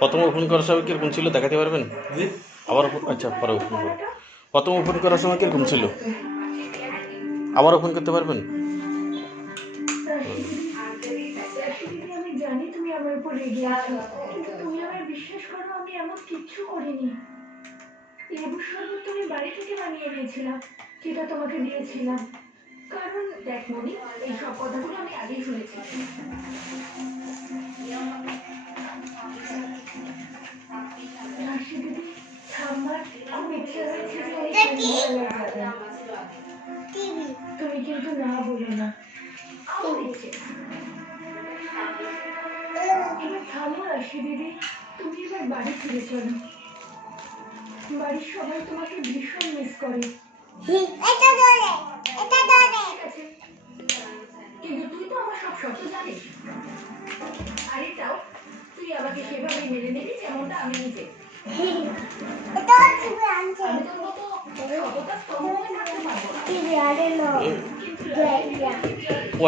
প্রথম ওপেন করার সময় কিরকম ছিল দেখাতে পারবেন? আবার আচ্ছা পরে ওপেন করো। প্রথম ওপেন করার সময় কিরকম ছিল আবার ওপেন করতে পারবেন? আমি জানি তুমি আমার উপর রেগে আছো, কিন্তু তুমি আমার বিশ্বাস করো আমি এমন কিচ্ছু করিনি। লেবুর শরবত তুমি বাড়ি থেকে বানিয়ে দিয়েছিলাম, যেটা তোমাকে দিয়েছিলাম। কারণ দেখ মনি, এই সব কথাগুলো আমি আগেই শুনেছি। রাশি দিদি, ঠাম্মার খুব ইচ্ছে হয়েছে যে তুমি কিন্তু না বলো না। আমার ইচ্ছে। এবার থামো রাশি দিদি, তুমি এবার বাড়ি ফিরে চলো। বাড়ির সবাই তোমাকে ভীষণ মিস করে। কিন্তু তুই তো আমার সব শর্ত জানিস। আর এটাও তুই আমাকে সেভাবে মেনে নিবি যেমনটা আমি নিজে। আমি তোর মতো সততা স্তম্ভ হয়ে থাকতে পারবো না।